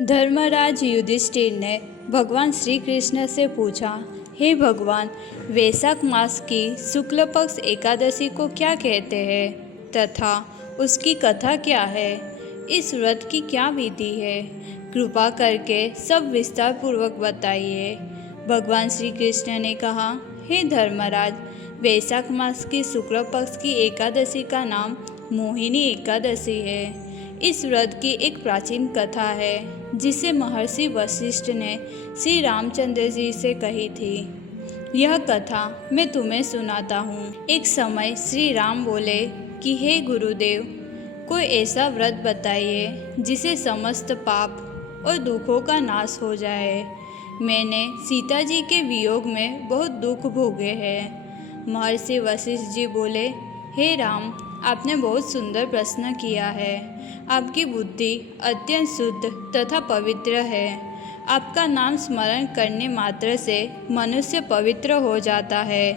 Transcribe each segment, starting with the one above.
धर्मराज युधिष्ठिर ने भगवान श्री कृष्ण से पूछा, हे भगवान, वैशाख मास की शुक्ल पक्ष एकादशी को क्या कहते हैं तथा उसकी कथा क्या है? इस व्रत की क्या विधि है? कृपा करके सब विस्तार पूर्वक बताइए। भगवान श्री कृष्ण ने कहा, हे धर्मराज, वैशाख मास की शुक्ल पक्ष की एकादशी का नाम मोहिनी एकादशी है। इस व्रत की एक प्राचीन कथा है जिसे महर्षि वशिष्ठ ने श्री रामचंद्र जी से कही थी। यह कथा मैं तुम्हें सुनाता हूँ। एक समय श्री राम बोले कि हे गुरुदेव, कोई ऐसा व्रत बताइए जिसे समस्त पाप और दुखों का नाश हो जाए। मैंने सीता जी के वियोग में बहुत दुख भोगे हैं। महर्षि वशिष्ठ जी बोले, हे राम, आपने बहुत सुंदर प्रश्न किया है। आपकी बुद्धि अत्यंत शुद्ध तथा पवित्र है। आपका नाम स्मरण करने मात्र से मनुष्य पवित्र हो जाता है।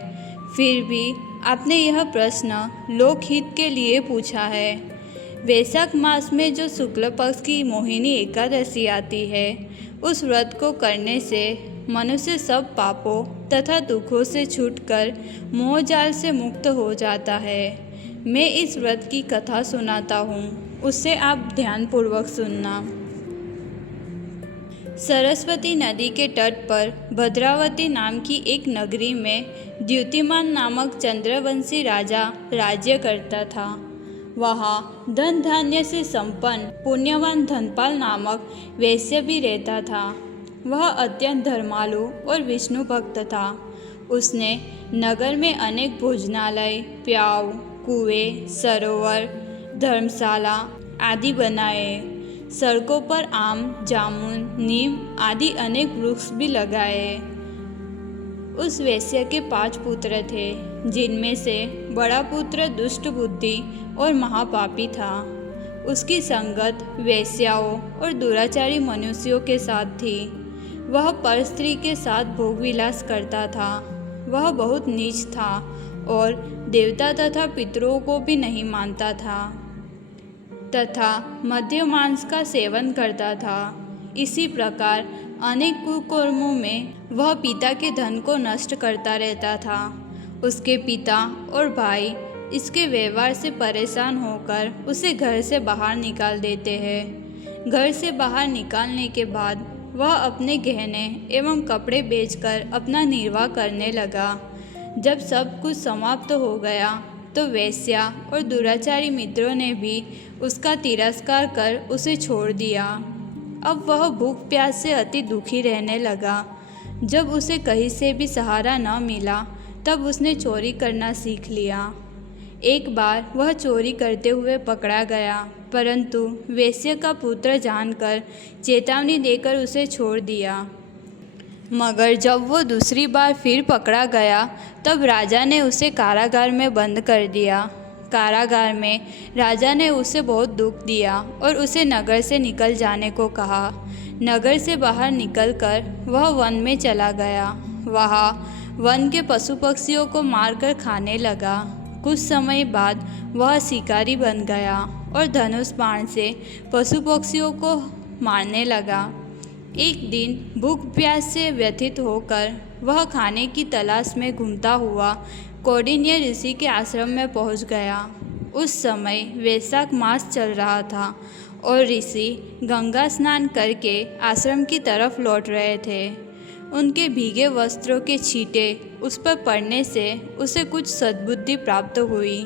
फिर भी आपने यह प्रश्न लोकहित के लिए पूछा है। वैशाख मास में जो शुक्ल पक्ष की मोहिनी एकादशी आती है, उस व्रत को करने से मनुष्य सब पापों तथा दुखों से छूटकर मोहजाल से मुक्त हो जाता है। मैं इस व्रत की कथा सुनाता हूँ, उससे आप ध्यानपूर्वक सुनना। सरस्वती नदी के तट पर भद्रावती नाम की एक नगरी में द्युतिमान नामक चंद्रवंशी राजा राज्य करता था। वहाँ धन धान्य से संपन्न पुण्यवान धनपाल नामक वैश्य भी रहता था। वह अत्यंत धर्मालु और विष्णु भक्त था। उसने नगर में अनेक भोजनालय, प्याऊ, कुएं, सरोवर, धर्मशाला आदि बनाए। सड़कों पर आम, जामुन, नीम आदि अनेक वृक्ष भी लगाए। उस वैश्य के 5 पुत्र थे, जिनमें से बड़ा पुत्र दुष्ट बुद्धि और महापापी था। उसकी संगत वेश्याओं और दुराचारी मनुष्यों के साथ थी। वह परस्त्री के साथ भोगविलास करता था। वह बहुत नीच था और देवता तथा पितरों को भी नहीं मानता था तथा मद्य मांस का सेवन करता था। इसी प्रकार अनेक कुकर्मों में वह पिता के धन को नष्ट करता रहता था। उसके पिता और भाई इसके व्यवहार से परेशान होकर उसे घर से बाहर निकाल देते हैं। घर से बाहर निकालने के बाद वह अपने गहने एवं कपड़े बेचकर अपना निर्वाह करने लगा। जब सब कुछ समाप्त हो गया तो वेश्या और दुराचारी मित्रों ने भी उसका तिरस्कार कर उसे छोड़ दिया। अब वह भूख प्यास से अति दुखी रहने लगा। जब उसे कहीं से भी सहारा न मिला, तब उसने चोरी करना सीख लिया। एक बार वह चोरी करते हुए पकड़ा गया, परंतु वेश्या का पुत्र जानकर चेतावनी देकर उसे छोड़ दिया। मगर जब वो दूसरी बार फिर पकड़ा गया, तब राजा ने उसे कारागार में बंद कर दिया। कारागार में राजा ने उसे बहुत दुख दिया और उसे नगर से निकल जाने को कहा। नगर से बाहर निकलकर वह वन में चला गया। वहाँ वन के पशु पक्षियों को मारकर खाने लगा। कुछ समय बाद वह शिकारी बन गया और धनुष बाण से पशु पक्षियों को मारने लगा। एक दिन भूख प्यास से व्यथित होकर वह खाने की तलाश में घूमता हुआ कौंडिन्य ऋषि के आश्रम में पहुंच गया। उस समय वैशाख मास चल रहा था और ऋषि गंगा स्नान करके आश्रम की तरफ लौट रहे थे। उनके भीगे वस्त्रों के छींटे उस पर पड़ने से उसे कुछ सद्बुद्धि प्राप्त हुई।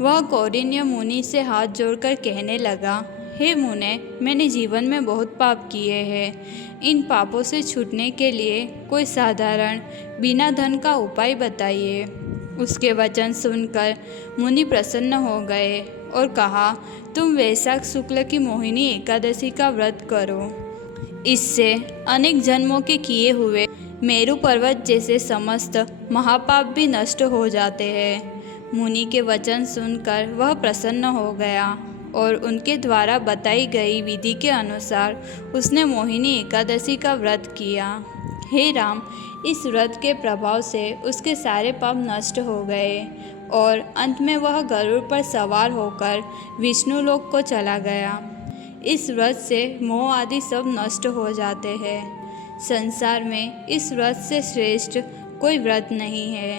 वह कौंडिन्य मुनि से हाथ जोड़कर कहने लगा, हे मुने, मैंने जीवन में बहुत पाप किए हैं। इन पापों से छूटने के लिए कोई साधारण बिना धन का उपाय बताइए। उसके वचन सुनकर मुनि प्रसन्न हो गए और कहा, तुम वैशाख शुक्ल की मोहिनी एकादशी का व्रत करो। इससे अनेक जन्मों के किए हुए मेरु पर्वत जैसे समस्त महापाप भी नष्ट हो जाते हैं। मुनि के वचन सुनकर वह प्रसन्न हो गया और उनके द्वारा बताई गई विधि के अनुसार उसने मोहिनी एकादशी का व्रत किया। हे राम, इस व्रत के प्रभाव से उसके सारे पाप नष्ट हो गए और अंत में वह गरुड़ पर सवार होकर विष्णु लोक को चला गया। इस व्रत से मोह आदि सब नष्ट हो जाते हैं। संसार में इस व्रत से श्रेष्ठ कोई व्रत नहीं है।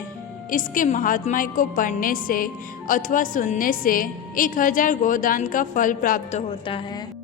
इसके महात्म्य को पढ़ने से अथवा सुनने से 1000 गोदान का फल प्राप्त होता है।